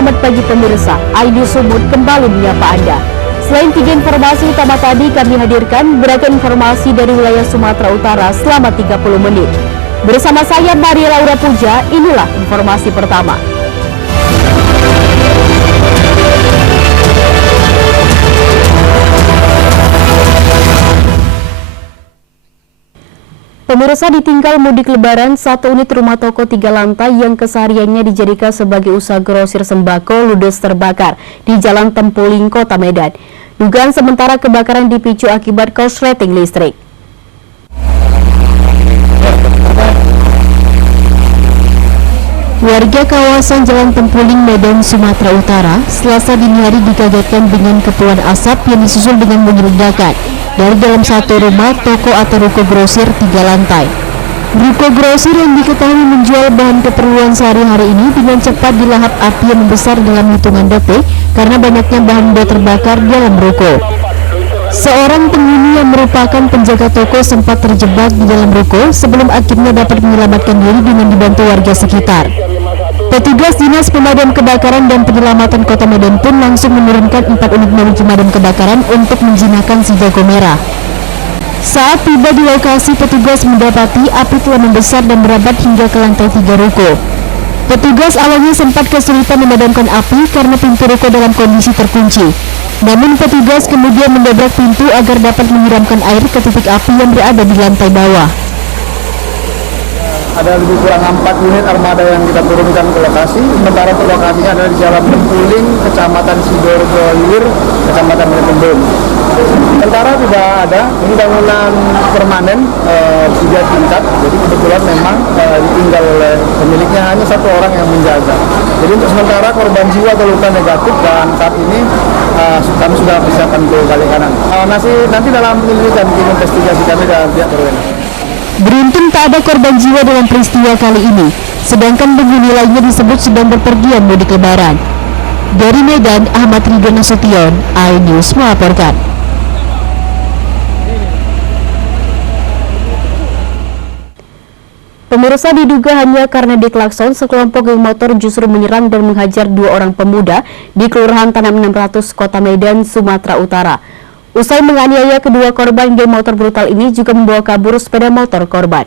Selamat pagi pemirsa, Ayu Sumut kembali menyapa Anda. Selain 3 informasi utama tadi, kami hadirkan beragam informasi dari wilayah Sumatera Utara selama 30 menit. Bersama saya Maria Laura Puja, inilah informasi pertama. Pemirsa, ditinggal mudik lebaran, satu unit rumah toko 3 lantai yang kesehariannya dijadikan sebagai usaha grosir sembako ludes terbakar di Jalan Tempuling, Kota Medan. Dugaan sementara kebakaran dipicu akibat korsleting listrik. Warga kawasan Jalan Tempuling, Medan, Sumatera Utara, Selasa dini hari dikagetkan dengan kepulan asap yang disusul dengan bunyi ledakan dari dalam satu rumah toko atau ruko grosir 3 lantai. Ruko grosir yang diketahui menjual bahan keperluan sehari-hari ini dengan cepat dilahap api yang membesar dalam hitungan detik karena banyaknya bahan benda terbakar di dalam ruko. Seorang penghuni yang merupakan penjaga toko sempat terjebak di dalam ruko sebelum akhirnya dapat menyelamatkan diri dengan dibantu warga sekitar. Petugas Dinas Pemadam Kebakaran dan Penyelamatan Kota Medan pun langsung menurunkan 4 unit mobil pemadam kebakaran untuk menjinakkan si jago merah. Saat tiba di lokasi, petugas mendapati api telah membesar dan merambat hingga ke lantai 3 ruko. Petugas awalnya sempat kesulitan memadamkan api karena pintu ruko dalam kondisi terkunci. Namun petugas kemudian mendobrak pintu agar dapat menyiramkan air ke titik api yang berada di lantai bawah. Ada lebih kurang 4 unit armada yang kita turunkan ke lokasi. Sementara untuk lokasinya adalah di Jalan Tempuling, Kecamatan Sidoarjo Hilir, Kecamatan Medan. Sementara tidak ada, ini bangunan permanen 3 tingkat, jadi kebetulan memang ditinggal oleh pemiliknya, hanya 1 orang yang menjaga. Jadi untuk sementara korban jiwa atau luka negatif, dan saat ini kami sudah persiapkan untuk balik kanan. Nanti dalam penyelidikan tim investigasi kami dan pihak berwenang. Beruntung tak ada korban jiwa dalam peristiwa kali ini, sedangkan penghuni lainnya disebut sedang berpergian mudik lebaran. Dari Medan, Ahmad Ridho Nasution, iNews melaporkan. Pemirsa, diduga hanya karena diklakson, sekelompok geng motor justru menyerang dan menghajar 2 orang pemuda di Kelurahan Tanam 600, Kota Medan, Sumatera Utara. Usai menganiaya kedua korban, geng motor brutal ini juga membawa kabur sepeda motor korban.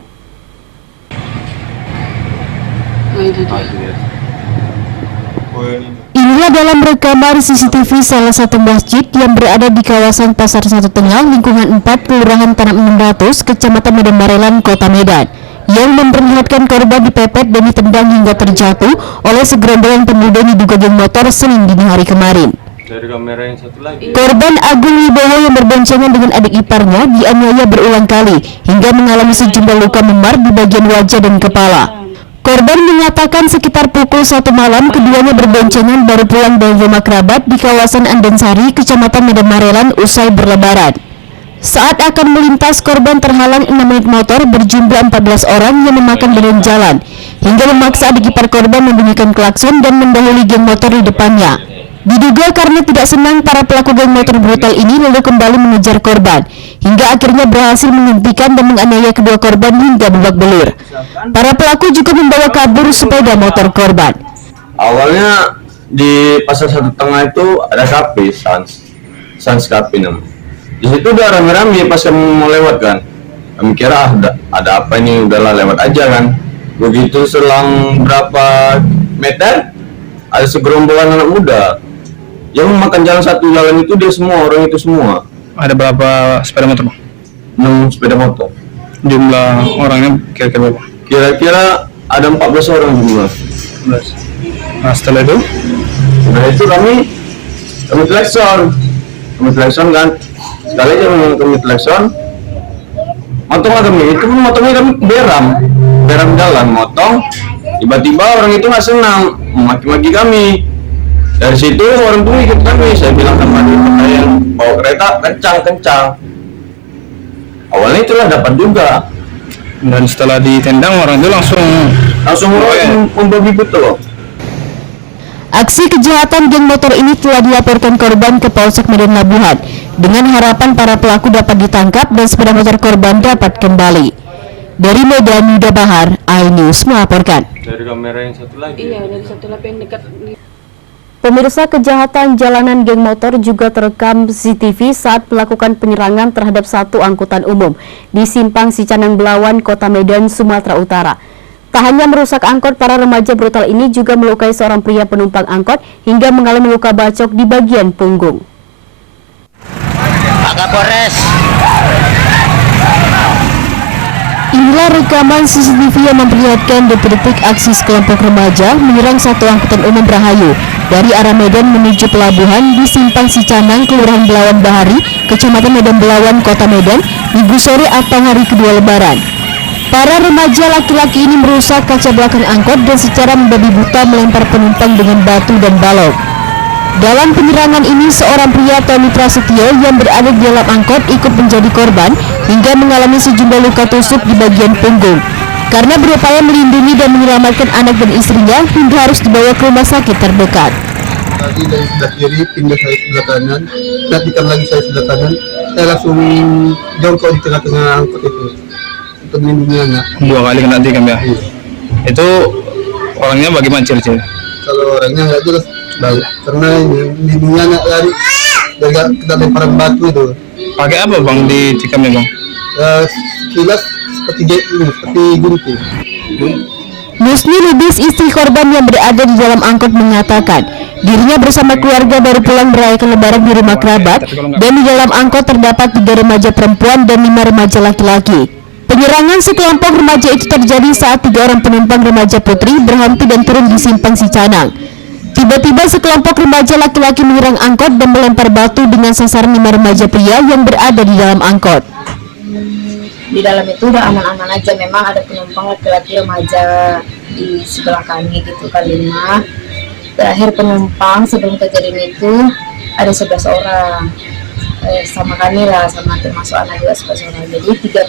Inilah dalam rekaman CCTV salah satu masjid yang berada di kawasan Pasar Satu Tengah, lingkungan 4, Kelurahan Tanam 600, Kecamatan Medan Barelan, Kota Medan, yang memperlihatkan korban dipepet dan ditendang hingga terjatuh oleh segerombolan pemuda yang diduga geng motor Senin dini hari kemarin. Dari kamera yang satu lagi. Korban Agung Wibowo yang berboncengan dengan adik iparnya dianiaya berulang kali hingga mengalami sejumlah luka memar di bagian wajah dan kepala. Korban menyatakan sekitar pukul 1 malam keduanya berboncengan baru pulang dari rumah kerabat di kawasan Andensari, Kecamatan Medan Barelan usai berlebaran. Saat akan melintas, korban terhalang 6 unit motor berjumlah 14 orang yang memakan badan jalan hingga memaksa adik ipar korban membunyikan klakson dan mendahului geng motor di depannya. Diduga karena tidak senang, para pelaku geng motor brutal ini lalu kembali mengejar korban hingga akhirnya berhasil menghentikan dan menganiaya kedua korban hingga babak belur. Para pelaku juga membawa kabur sepeda motor korban. Awalnya di Pasar Satu Tengah itu ada kafe, Sans Kafe namanya. Di situ udah rame-rame pas kami mau lewat kan. Kami kira ada apa ini, udahlah lewat aja kan. Begitu selang berapa meter ada segerombolan anak muda yang makan jalan satu jalan itu, dia semua orang itu semua. Ada berapa sepeda motor, Bang? 6 sepeda motor. Jumlah orangnya kira-kira berapa? Kira-kira ada 14 orang jumlah. 14. Nah, setelah itu? Nah itu kami klakson kan. Sekali aja kami klakson, motong kami beram jalan, motong. Tiba-tiba orang itu nggak senang, maki-maki kami. Dari situ orang itu ikut kami. Saya bilang sama dia, yang bawa kereta kencang. Awalnya itulah dapat juga. Dan setelah ditendang, orang itu langsung membabi betul. Aksi kejahatan geng motor ini telah dilaporkan korban ke Polsek Medan Labuhan dengan harapan para pelaku dapat ditangkap dan sepeda motor korban dapat kembali. Dari Medan, Yuda Bahar, iNews melaporkan. Dari kamera yang satu lagi. Iya, dari satu lagi yang dekat. Pemirsa, kejahatan jalanan geng motor juga terekam CCTV saat melakukan penyerangan terhadap satu angkutan umum di Simpang Sicanang Belawan, Kota Medan, Sumatera Utara. Tak hanya merusak angkot, para remaja brutal ini juga melukai seorang pria penumpang angkot hingga mengalami luka bacok di bagian punggung. Pak Kapolres. Inilah rekaman CCTV yang memperlihatkan detik-detik aksi sekelompok remaja menyerang satu angkutan umum Rahayu dari arah Medan menuju pelabuhan di Simpang Sicanang, Kelurahan Belawan Bahari, Kecamatan Medan Belawan, Kota Medan, Minggu sore atau hari kedua Lebaran. Para remaja laki-laki ini merusak kaca belakang angkot dan secara membabi buta melempar penumpang dengan batu dan balok. Dalam penyerangan ini, seorang pria Tony Prasetyo yang berada di dalam angkot ikut menjadi korban hingga mengalami sejumlah luka tusuk di bagian punggung. Karena berupaya melindungi dan menyelamatkan anak dan istrinya hingga harus dibawa ke rumah sakit terdekat. Tadi dari sebelah kiri pindah saya sebelah kanan, nantikan lagi saya sebelah kanan, saya langsung jongkok di tengah-tengah angkot itu untuk melindungi anak. 2 kali kena tikam ya? Itu orangnya bagaimana ciri-ciri? Kalau orangnya nggak jelas, baik, karena melindungi anak dari kita lemparan batu itu. Pakai apa bang di tikamnya bang? Kilas seperti gunting. Musni Lubis, istri korban yang berada di dalam angkot, mengatakan dirinya bersama keluarga baru pulang merayakan lebaran di rumah kerabat dan di dalam angkot terdapat 3 remaja perempuan dan 5 remaja laki-laki. Penyerangan sekelompok remaja itu terjadi saat 3 orang penumpang remaja putri berhenti dan turun di Simpang Sicanang. Tiba-tiba sekelompok remaja laki-laki menyerang angkot dan melempar batu dengan sasaran 5 remaja pria yang berada di dalam angkot. Di dalam itu udah aman-aman aja, memang ada penumpang laki-laki remaja di sebelah kami gitu kan 5. Terakhir penumpang sebelum kejadian itu ada 11 orang. Sama kami lah, sama termasuk anak juga 11 orang. Jadi 3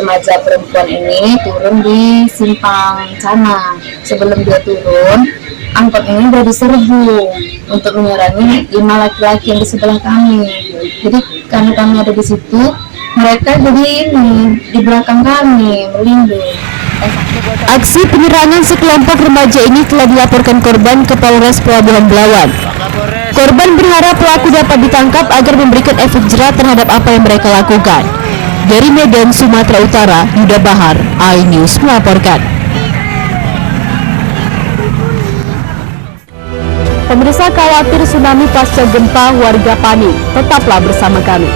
remaja perempuan ini turun di Simpang sana. Sebelum dia turun, angkot ini udah diserbu untuk menyerangi 5 laki-laki yang di sebelah kami. Jadi karena kami ada di situ, mereka jadi ini di belakang kami melindungi. Aksi penyerangan sekelompok remaja ini telah dilaporkan korban ke Polres Pelabuhan Belawan. Korban berharap pelaku dapat ditangkap agar memberikan efek jerat terhadap apa yang mereka lakukan. Dari Medan, Sumatera Utara, Yuda Bahar, iNews melaporkan. Pemirsa, khawatir tsunami pasca gempa, warga panik. Tetaplah bersama kami.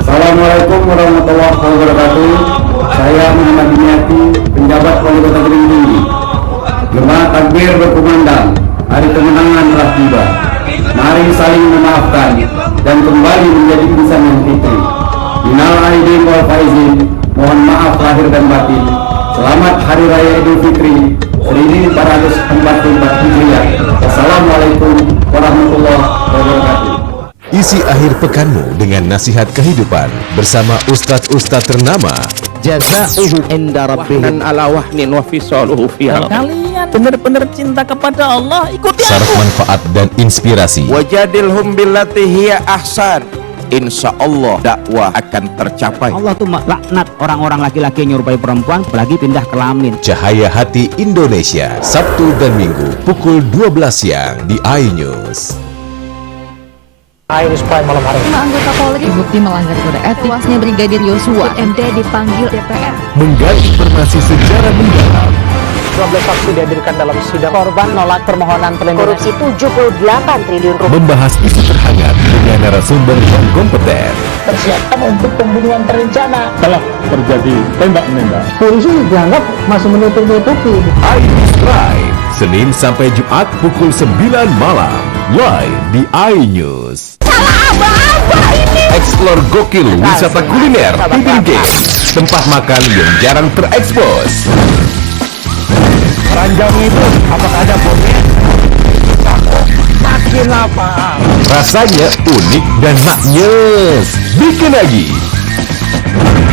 Assalamualaikum warahmatullahi wabarakatuh. Saya Muhammad Diniati, penjabat Wali Kota Gedung Tinggi. Gema takbir berkumandang, hari kemenangan telah tiba. Mari saling memaafkan dan kembali menjadi insan yang fitri. Minal aidin wal faizin, mohon maaf lahir dan batin. Selamat Hari Raya Idul Fitri 1444 Hijriah. Wassalamualaikum warahmatullahi wabarakatuh. Isi akhir pekanmu dengan nasihat kehidupan bersama Ustadz-Ustadz ternama. Jazaohum inda rabbihim ala wahnin wa fisaluhu fiha. Kalian benar-benar cinta kepada Allah, ikuti Syarat aku. manfaat dan inspirasi. Wajadilhum billati hiya ahsan. Insya Allah dakwah akan tercapai. Allah tuh laknat orang-orang laki-laki yang nyerupai perempuan apalagi pindah kelamin. Cahaya Hati Indonesia, Sabtu dan Minggu pukul 12 siang di iNews. iNews Prime malam hari. 5 anggota Polri terbukti melanggar kode etik. Tewasnya Brigadir Yosua, MD dipanggil DPR. Menggali informasi secara mendalam. 12 saksi dihadirkan dalam sidang. Korban nolak permohonan perlindungan. Korupsi 78 triliun rupiah. Membahas isu terhangat dengan narasumber yang kompeten. Persiapan untuk pembunuhan terencana. Telah terjadi tembak-menembak. Polisi dianggap masih menutup-nutupi. iNews Prime, Senin sampai Jumat pukul 9 malam. Live di iNews. Explore gokil wisata kuliner, hidden game, tempat makan yang jarang terekspos. Ranjang itu apakah ada bomnya? Makin apa? Rasanya unik dan maknyes. Bikin lagi.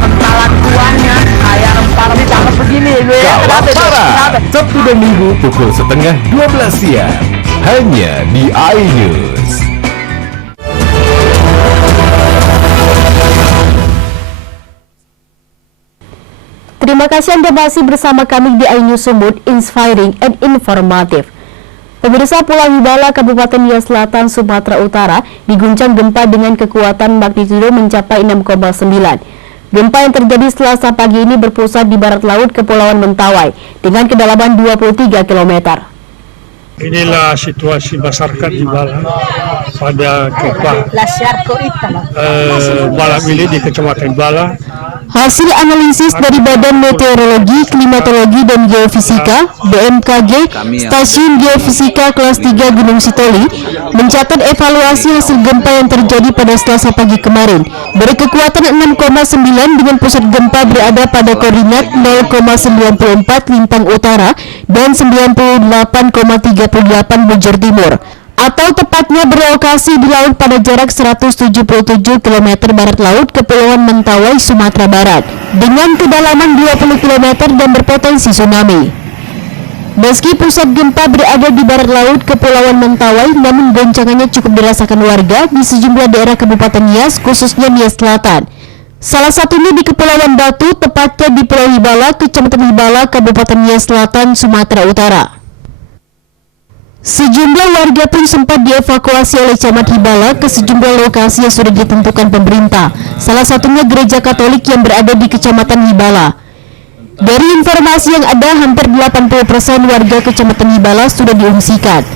Kentalan tuannya kayak rempah-rempah begini. Kalah parah. Sabtu dan Minggu pukul 11:30 siang. Hanya di iNews. Terima kasih Anda masih bersama kami di iNews Sumut, inspiring and informative. Pemirsa, Pulau Hibala, Kabupaten Nias Selatan, Sumatera Utara diguncang gempa dengan kekuatan magnitudo mencapai 6,9. Gempa yang terjadi Selasa pagi ini berpusat di barat laut Kepulauan Mentawai dengan kedalaman 23 km. Inilah situasi masyarakat di Bala pada gempa malam ini di Kecamatan Bala. Hasil analisis dari Badan Meteorologi, Klimatologi dan Geofisika (BMKG) Stasiun Geofisika Kelas 3 Gunung Sitoli mencatat evaluasi hasil gempa yang terjadi pada Selasa pagi kemarin berkekuatan 6,9 dengan pusat gempa berada pada koordinat 0,94 Lintang Utara dan 98,38 bujur timur, atau tepatnya berlokasi di laut pada jarak 177 km barat laut Kepulauan Mentawai, Sumatera Barat, dengan kedalaman 20 km dan berpotensi tsunami. Meski pusat gempa berada di barat laut Kepulauan Mentawai, namun goncangannya cukup dirasakan warga di sejumlah daerah Kabupaten Nias, khususnya Nias Selatan. Salah satunya di Kepulauan Batu, tepatnya di Pulau Hibala, Kecamatan Hibala, Kabupaten Nias Selatan, Sumatera Utara. Sejumlah warga pun sempat dievakuasi oleh Camat Hibala ke sejumlah lokasi yang sudah ditentukan pemerintah, salah satunya gereja Katolik yang berada di Kecamatan Hibala. Dari informasi yang ada, hampir 80% warga Kecamatan Hibala sudah diungsikan.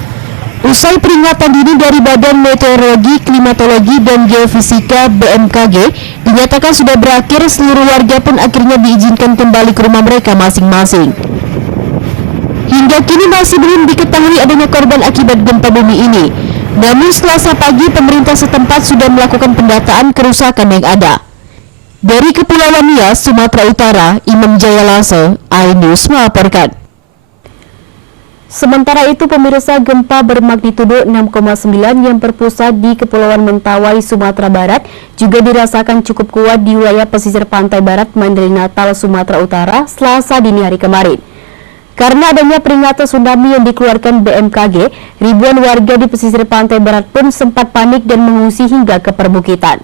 Usai peringatan dini dari Badan Meteorologi, Klimatologi dan Geofisika (BMKG) dinyatakan sudah berakhir, seluruh warga pun akhirnya diizinkan kembali ke rumah mereka masing-masing. Hingga kini masih belum diketahui adanya korban akibat gempa bumi ini. Namun Selasa pagi pemerintah setempat sudah melakukan pendataan kerusakan yang ada. Dari Kepulauan Nias, Sumatera Utara, Imam Jaya Lase, iNews melaporkan. Sementara itu, pemirsa, gempa bermagnitudo 6,9 yang berpusat di Kepulauan Mentawai, Sumatera Barat juga dirasakan cukup kuat di wilayah pesisir pantai barat Mandeli Natal, Sumatera Utara, Selasa dini hari kemarin. Karena adanya peringatan tsunami yang dikeluarkan BMKG, ribuan warga di pesisir pantai barat pun sempat panik dan mengungsi hingga ke perbukitan.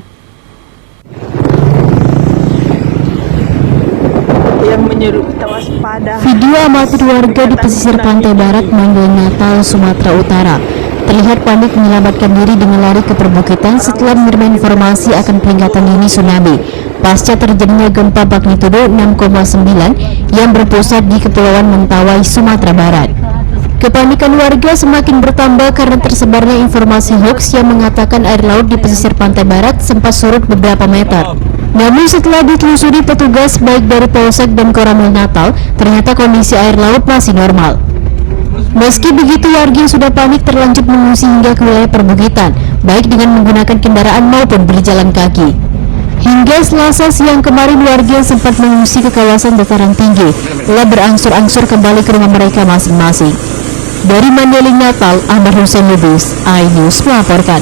Video amatir warga di pesisir pantai barat Mandeli Natal, Sumatera Utara terlihat panik menyelamatkan diri dengan lari ke perbukitan setelah menerima informasi akan peringatan dini tsunami pasca terjadinya gempa magnitudo 6,9 yang berpusat di Kepulauan Mentawai, Sumatera Barat. Kepanikan warga semakin bertambah karena tersebarnya informasi hoax yang mengatakan air laut di pesisir pantai barat sempat surut beberapa meter. Namun setelah ditelusuri petugas baik dari Polsek dan Koramil Natal, ternyata kondisi air laut masih normal. Meski begitu, warga yang sudah panik terlanjut mengungsi hingga ke wilayah perbukitan, baik dengan menggunakan kendaraan maupun berjalan kaki. Hingga Selasa siang kemarin, warga yang sempat mengungsi ke kawasan dataran tinggi telah berangsur-angsur kembali ke rumah mereka masing-masing. Dari Mandeli Natal, Ahmad Hussein Lubis, iNews melaporkan.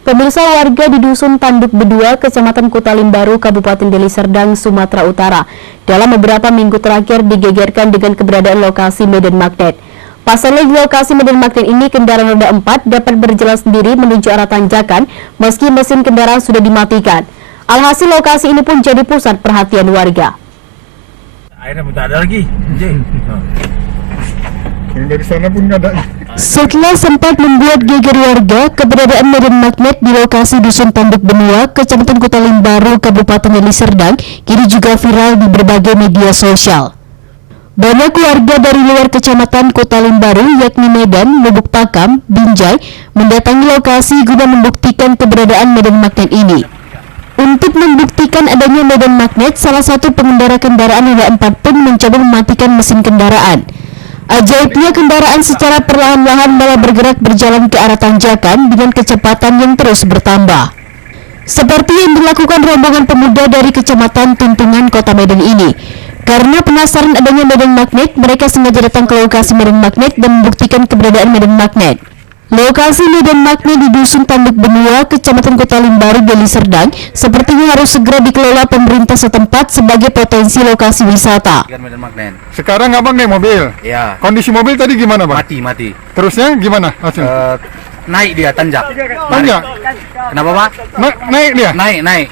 Pemirsa, warga di Dusun Tanduk Bedua, Kecamatan Kutalimbaru, Kabupaten Deli Serdang, Sumatera Utara, dalam beberapa minggu terakhir digegerkan dengan keberadaan lokasi medan magnet. Pasalnya di lokasi medan magnet ini, kendaraan roda 4 dapat berjalan sendiri menuju arah tanjakan meski mesin kendaraan sudah dimatikan. Alhasil lokasi ini pun jadi pusat perhatian warga. Akhirnya tak ada lagi. Dari sana pun nggak ada. Setelah sempat membuat geger warga, keberadaan medan magnet di lokasi Dusun Tanduk Benua, Kecamatan Kutalimbaru, Kabupaten Deli Serdang, kini juga viral di berbagai media sosial. Banyak warga dari luar Kecamatan Kutalimbaru, yakni Medan, Lubuk Pakam, Binjai, mendatangi lokasi guna membuktikan keberadaan medan magnet ini. Untuk membuktikan adanya medan magnet, salah satu pengendara kendaraan roda 4 pun mencoba mematikan mesin kendaraan. Ajaibnya, kendaraan secara perlahan-lahan malah bergerak berjalan ke arah tanjakan dengan kecepatan yang terus bertambah. Seperti yang dilakukan rombongan pemuda dari Kecamatan Tuntungan, Kota Medan ini. Karena penasaran adanya medan magnet, mereka sengaja datang ke lokasi medan magnet dan membuktikan keberadaan medan magnet. Lokasi medan magnet di Dusun Tanduk Benua, Kecamatan Kutalimbaru, Deli Serdang, sepertinya harus segera dikelola pemerintah setempat sebagai potensi lokasi wisata. Sekarang abang naik mobil? Ya. Kondisi mobil tadi gimana bang? Mati. Terusnya gimana hasil? naik dia tanjak. Tanjak? Kenapa Pak? Naik dia? Naik.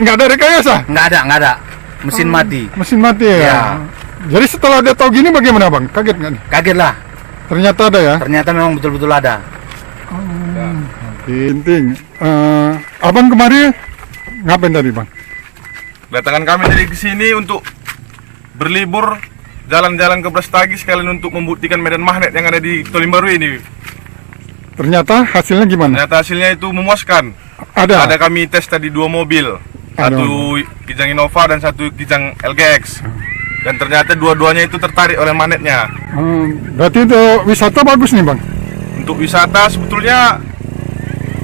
Nggak ada rekayasa? Nggak ada. Mesin mati. Mesin mati ya? Ya. Jadi setelah dia tahu gini bagaimana Bang? Kaget nggak nih? Kaget lah. Ternyata ada ya? Ternyata memang betul-betul ada. Penting. Abang kemarin ngapain tadi Bang? Datangan kami dari sini untuk berlibur, jalan-jalan ke Brastagi sekalian untuk membuktikan medan magnet yang ada di Tolim Baru ini. Ternyata hasilnya gimana? Ternyata hasilnya itu memuaskan. Ada kami tes tadi 2 mobil, satu Kijang Innova dan satu Kijang LGX. Dan ternyata dua-duanya itu tertarik oleh magnetnya. Berarti itu wisata bagus nih Bang? Untuk wisata sebetulnya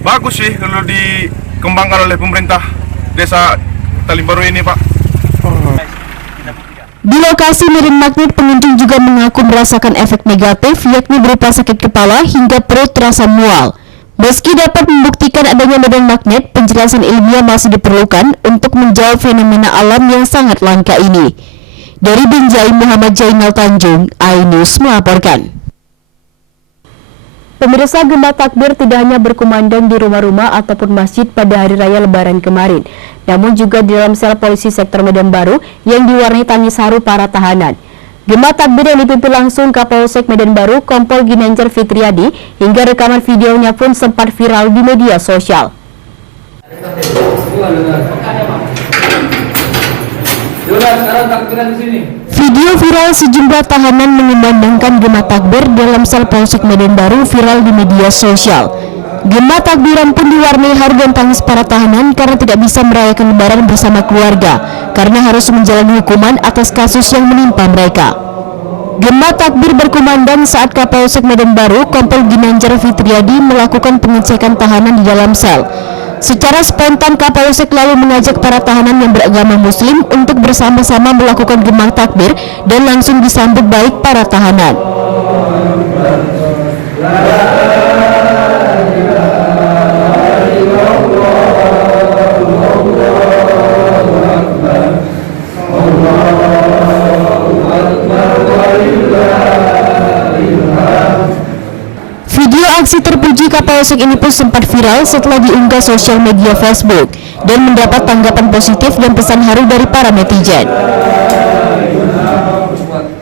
bagus sih kalau dikembangkan oleh pemerintah desa Tolim Baru ini Pak. Di lokasi medan magnet, pengunjung juga mengaku merasakan efek negatif, yakni berupa sakit kepala hingga perut terasa mual. Meski dapat membuktikan adanya medan magnet, penjelasan ilmiah masih diperlukan untuk menjawab fenomena alam yang sangat langka ini. Dari Binjai, Muhammad Jainal Tanjung, iNews melaporkan. Pemirsa, gema takbir tidak hanya berkumandang di rumah-rumah ataupun masjid pada hari raya Lebaran kemarin, namun juga di dalam sel polisi sektor Medan Baru yang diwarnai tangis haru para tahanan. Gema takbir yang dipimpin langsung Kapolsek Medan Baru, Kompol Ginanjar Fitriadi, hingga rekaman videonya pun sempat viral di media sosial. Video viral sejumlah tahanan mengumandangkan gema takbir dalam sel Polsek Medan Baru viral di media sosial. Gema takbiran pun diwarnai haru dan tangis para tahanan karena tidak bisa merayakan Lebaran bersama keluarga karena harus menjalani hukuman atas kasus yang menimpa mereka. Gema takbir berkumandang saat Kapolsek Medan Baru, Kompol Ginanjar Fitriadi melakukan pengecekan tahanan di dalam sel. Secara spontan, Kapolsek lalu mengajak para tahanan yang beragama Muslim untuk bersama-sama melakukan gema takbir dan langsung disambut baik para tahanan. Video aksi terpuji Kapolsek ini pun sempat viral setelah diunggah sosial media Facebook dan mendapat tanggapan positif dan pesan haru dari para netizen.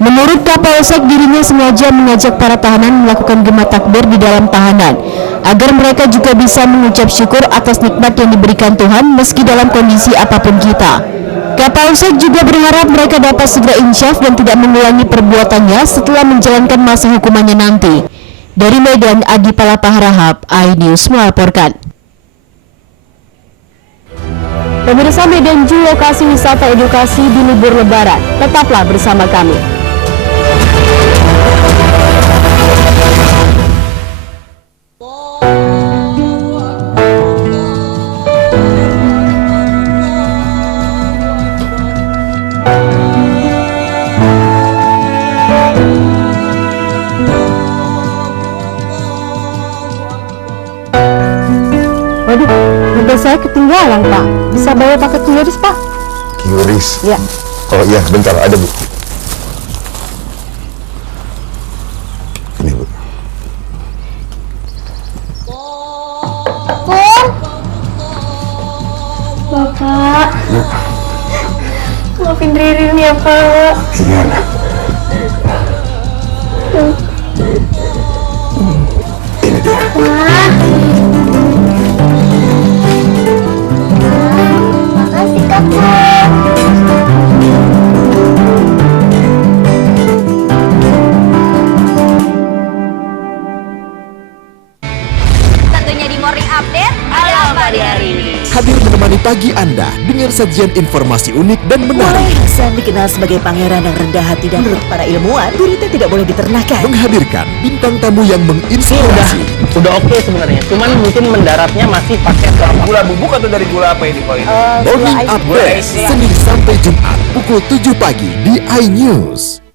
Menurut Kapolsek, dirinya sengaja mengajak para tahanan melakukan gema takbir di dalam tahanan agar mereka juga bisa mengucap syukur atas nikmat yang diberikan Tuhan meski dalam kondisi apapun kita. Kapolsek juga berharap mereka dapat segera insyaf dan tidak mengulangi perbuatannya setelah menjalankan masa hukumannya nanti. Dari Medan, Adi Palapaharahap, iNews melaporkan. Pemirsa, Medan Ju, lokasi wisata edukasi di libur Lebaran. Tetaplah bersama kami. Waduh, mobil saya ketinggalan Pak. Bisa bayar pakai QRIS Pak? QRIS? Ya. Oh iya, bentar, ada Bu. Ini Bu. Pur? Bapak? Bu. Maafin Ririn ya Pak. Iya lah. Ini dia. Makasih Kak Pur. Tentunya di Morning Update ada apa di hari ini? Hadir menemani pagi Anda dengan sajian informasi unik dan menarik. Mulai Hasan dikenal sebagai pangeran yang rendah hati dan menurut para ilmuwan, gurita tidak boleh diternakan. Menghadirkan bintang tamu yang menginspirasi. Udah oke sebenarnya, cuman mungkin mendaratnya masih pakai gula bubuk atau dari gula apa ini Pak? Morning Update Senin sampai Jumat pukul 7 pagi di iNews.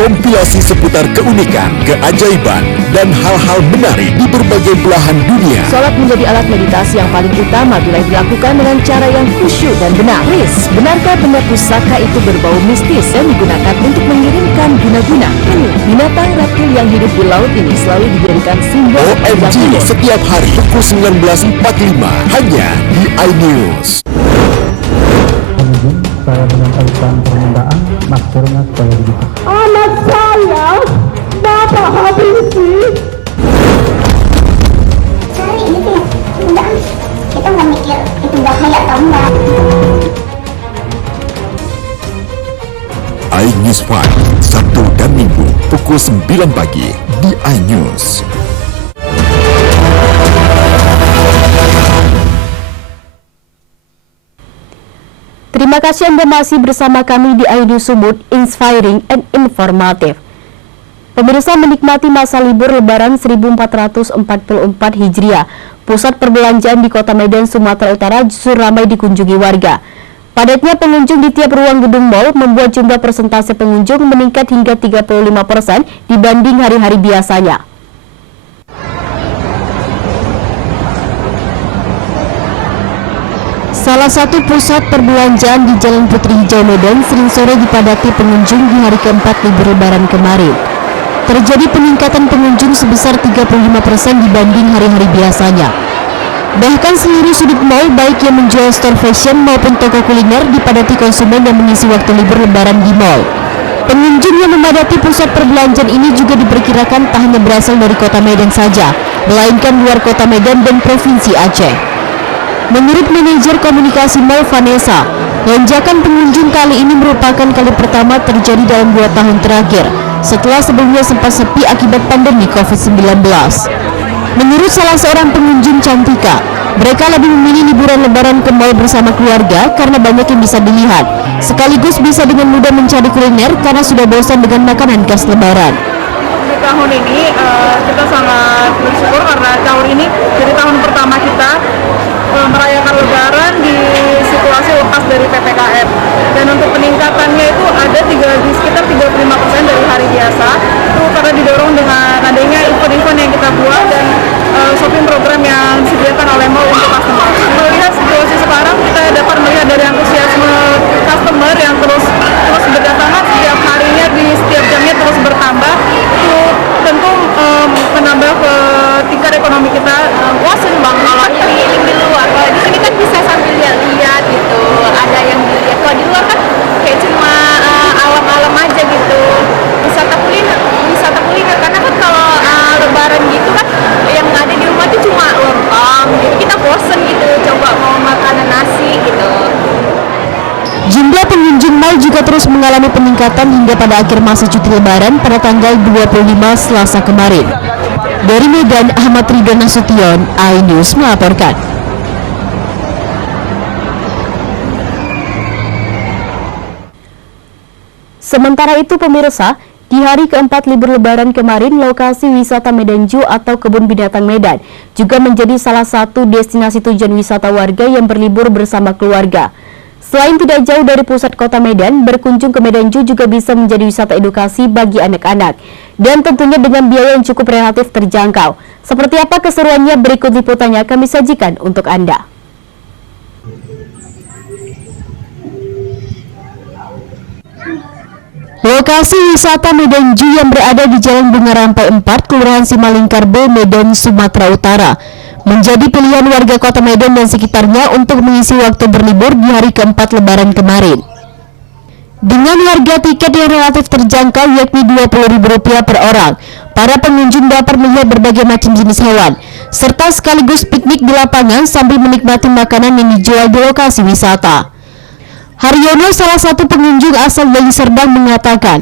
Kompilasi seputar keunikan, keajaiban, dan hal-hal menarik di berbagai belahan dunia. Salat menjadi alat meditasi yang paling utama bila dilakukan dengan cara yang khusyuk dan benar. Riz, benarkah benda pusaka itu berbau mistis dan digunakan untuk mengirimkan hewan guna-guna. Binatang reptil yang hidup di laut ini selalu dijadikan simbol OMG setiap hari pukul 19.45 hanya di iNews. Saya menyampaikan permintaan maksudnya supaya begitu. Anak saya, Bapak habisi. Sorry, itu enggak. Kita nggak mikir itu bahaya atau enggak. iNews 5, Sabtu dan Minggu pukul 9 pagi di iNews. Terima kasih Anda masih bersama kami di iNews Sumut, inspiring and informative. Pemirsa, menikmati masa libur Lebaran 1444 Hijriah, pusat perbelanjaan di Kota Medan, Sumatera Utara justru ramai dikunjungi warga. Padatnya pengunjung di tiap ruang gedung mal membuat jumlah persentase pengunjung meningkat hingga 35% dibanding hari-hari biasanya. Salah satu pusat perbelanjaan di Jalan Putri Hijau Medan Senin sore dipadati pengunjung di hari keempat libur Lebaran kemarin. Terjadi peningkatan pengunjung sebesar 35% dibanding hari-hari biasanya. Bahkan seluruh sudut mal, baik yang menjual store fashion maupun toko kuliner, dipadati konsumen yang mengisi waktu libur Lebaran di mal. Pengunjung yang memadati pusat perbelanjaan ini juga diperkirakan tak hanya berasal dari Kota Medan saja, melainkan luar Kota Medan dan Provinsi Aceh. Menurut manajer komunikasi mal Vanessa, lonjakan pengunjung kali ini merupakan kali pertama terjadi dalam 2 tahun terakhir, setelah sebelumnya sempat sepi akibat pandemi COVID-19. Menurut salah seorang pengunjung Cantika, mereka lebih memilih liburan Lebaran ke mal bersama keluarga karena banyak yang bisa dilihat, sekaligus bisa dengan mudah mencari kuliner karena sudah bosan dengan makanan khas Lebaran. Di tahun ini kita sangat bersyukur karena tahun ini jadi tahun pertama kita merayakan Lebaran di situasi lepas dari PPKM, dan untuk peningkatannya itu ada di sekitar 35% dari hari biasa, itu karena didorong dengan adanya event-event yang kita buat dan shopping program yang disediakan oleh mall untuk customer. Melihat situasi sekarang, kita dapat melihat dari antusiasme customer yang terus berdatangan setiap harinya, di setiap jamnya terus bertambah. Itu tentu menambah ke tingkat ekonomi kita. Wah, seneng banget kalau keliling di luar. Kalau di sini kan bisa sambil lihat-lihat gitu, ada yang dilihat. Kalau di luar kan kayak cuma alam-alam aja gitu. Wisata kuliner karena kan kalau Lebaran gitu kan yang ada di rumah tuh cuma lontong gitu. Kita bosen gitu, coba mau makan nasi gitu. Jumlah pengunjung mal juga terus mengalami peningkatan hingga pada akhir masa cuti Lebaran pada tanggal 25 Selasa kemarin. Dari Medan, Ahmad Ridwan Nasution, iNews melaporkan. Sementara itu pemirsa, di hari keempat libur Lebaran kemarin, lokasi wisata Medan Zoo atau Kebun Binatang Medan juga menjadi salah satu destinasi tujuan wisata warga yang berlibur bersama keluarga. Selain tidak jauh dari pusat kota Medan, berkunjung ke Medan Zoo juga bisa menjadi wisata edukasi bagi anak-anak. Dan tentunya dengan biaya yang cukup relatif terjangkau. Seperti apa keseruannya, berikut liputannya kami sajikan untuk Anda. Lokasi wisata Medan Zoo yang berada di Jalan Bunga Rampai 4, Kelurahan Simalingkar B, Medan, Sumatera Utara, menjadi pilihan warga kota Medan dan sekitarnya untuk mengisi waktu berlibur di hari keempat Lebaran kemarin. Dengan harga tiket yang relatif terjangkau yakni Rp20.000 per orang, para pengunjung dapat melihat berbagai macam jenis hewan, serta sekaligus piknik di lapangan sambil menikmati makanan yang dijual di lokasi wisata. Haryono, salah satu pengunjung asal Deli Serdang, mengatakan,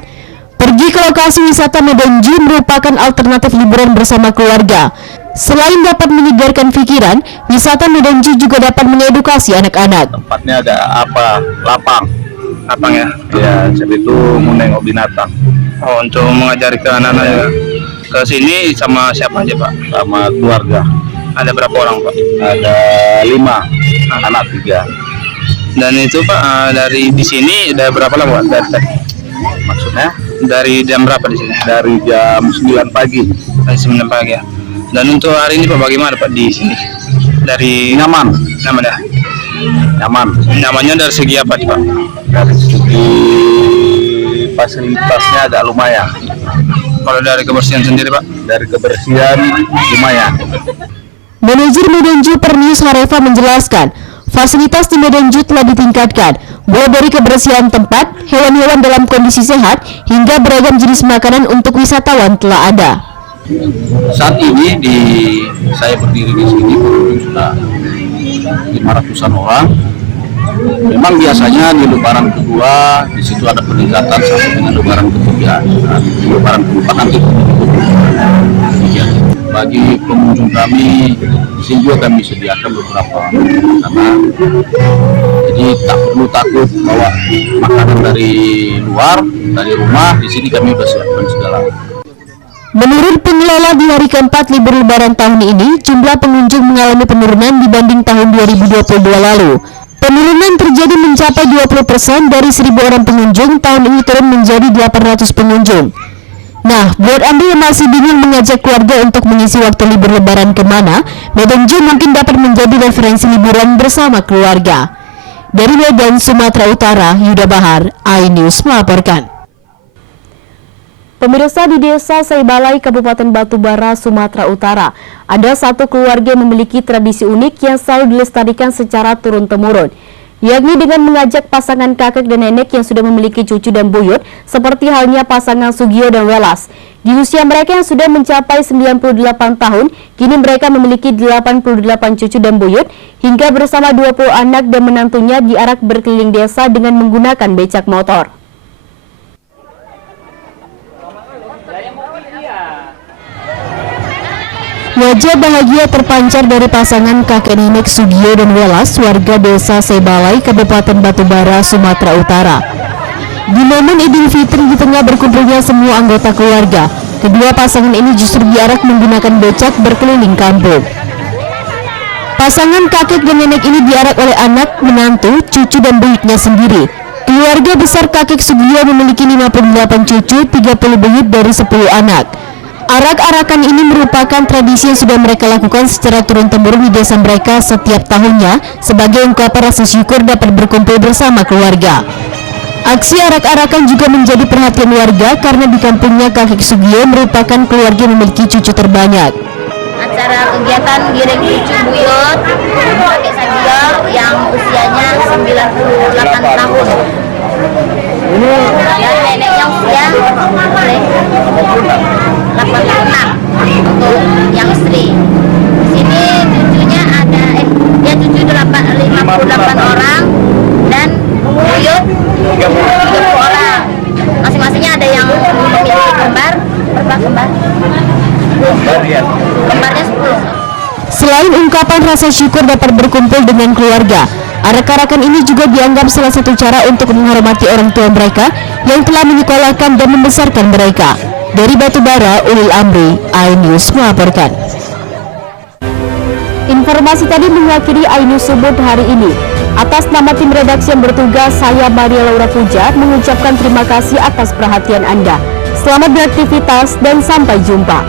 pergi ke lokasi wisata Medan Zoo merupakan alternatif liburan bersama keluarga. Selain dapat menyegarkan pikiran, wisata Medan Zoo juga dapat mengedukasi anak-anak. Tempatnya ada apa? Lapang ya? Ya, jadi itu menengok binatang. Oh, untuk mengajari ke anak-anak ya? Ke sini sama siapa aja Pak? Sama keluarga. Ada berapa orang Pak? Ada 5, anak 3. Dan itu Pak, dari di sini udah berapa lama Pak? Maksudnya? Dari jam berapa di sini? Dari jam 9 pagi. Dari 9 pagi ya. Dan untuk hari ini Pak bagaimana Pak di sini? Dari nyaman ya? Nyaman. Nyamannya dari segi apa Pak? Dari segi fasilitasnya agak lumayan. Kalau dari kebersihan sendiri Pak? Dari kebersihan lumayan. Manajer Medanju Pernius Harefa menjelaskan, fasilitas di Medanju telah ditingkatkan, mulai dari kebersihan tempat, hewan-hewan dalam kondisi sehat, hingga beragam jenis makanan untuk wisatawan telah ada. Saat ini saya berdiri di sini sudah 500-an orang. Memang biasanya di lebaran kedua di situ ada peningkatan sampai dengan lebaran ketiga. Di lebaran keempat nanti bagi pengunjung kami di sini juga kami sediakan beberapa makanan. Jadi tak perlu takut bawa makanan dari luar, dari rumah. Di sini kami sudah siapkan segala. Menurut pengelola, di hari keempat libur lebaran tahun ini, jumlah pengunjung mengalami penurunan dibanding tahun 2022 lalu. Penurunan terjadi mencapai 20% dari 1.000 orang pengunjung, tahun ini turun menjadi 800 pengunjung. Nah, buat Anda yang masih bingung mengajak keluarga untuk mengisi waktu libur lebaran kemana, Medanju mungkin dapat menjadi referensi liburan bersama keluarga. Dari Medan, Sumatera Utara, Yuda Bahar, iNews melaporkan. Pemirsa, di Desa Saibalai, Kabupaten Batubara, Sumatera Utara, ada satu keluarga yang memiliki tradisi unik yang selalu dilestarikan secara turun-temurun, yakni dengan mengajak pasangan kakek dan nenek yang sudah memiliki cucu dan buyut, seperti halnya pasangan Sugio dan Welas. Di usia mereka yang sudah mencapai 98 tahun, kini mereka memiliki 88 cucu dan buyut, hingga bersama 20 anak dan menantunya diarak berkeliling desa dengan menggunakan becak motor. Wajah bahagia terpancar dari pasangan kakek nenek Sugio dan Welas, warga Desa Saibalai, Kabupaten Batubara, Sumatera Utara. Di momen Idul Fitri, di tengah berkumpulnya semua anggota keluarga, kedua pasangan ini justru diarak menggunakan becak berkeliling kampung. Pasangan kakek dan nenek ini diarak oleh anak, menantu, cucu dan buyutnya sendiri. Keluarga besar kakek Sugio memiliki 58 cucu, 30 buyut dari 10 anak. Arak-arakan ini merupakan tradisi yang sudah mereka lakukan secara turun-temurun di desa mereka setiap tahunnya sebagai ungkapan rasa syukur dapat berkumpul bersama keluarga. Aksi arak-arakan juga menjadi perhatian warga karena di kampungnya kakek Sugio merupakan keluarga yang memiliki cucu terbanyak. Acara kegiatan giring cucu buyut kakek Sugio yang usianya 98 tahun. Dan neneknya usia 86 untuk yang istri. Di sini cucunya ada cucu 58 orang dan buyut 30 orang. Masing-masingnya ada yang memiliki kembar, berapa kembar? Kembarnya 10. Selain ungkapan rasa syukur dapat berkumpul dengan keluarga, arak-arakan ini juga dianggap salah satu cara untuk menghormati orang tua mereka yang telah menyekolahkan dan membesarkan mereka. Dari Batubara, Ulil Amri, iNews melaporkan. Informasi tadi mengakhiri iNews Subuh hari ini. Atas nama tim redaksi yang bertugas, saya Maria Laura Puja mengucapkan terima kasih atas perhatian Anda. Selamat beraktivitas dan sampai jumpa.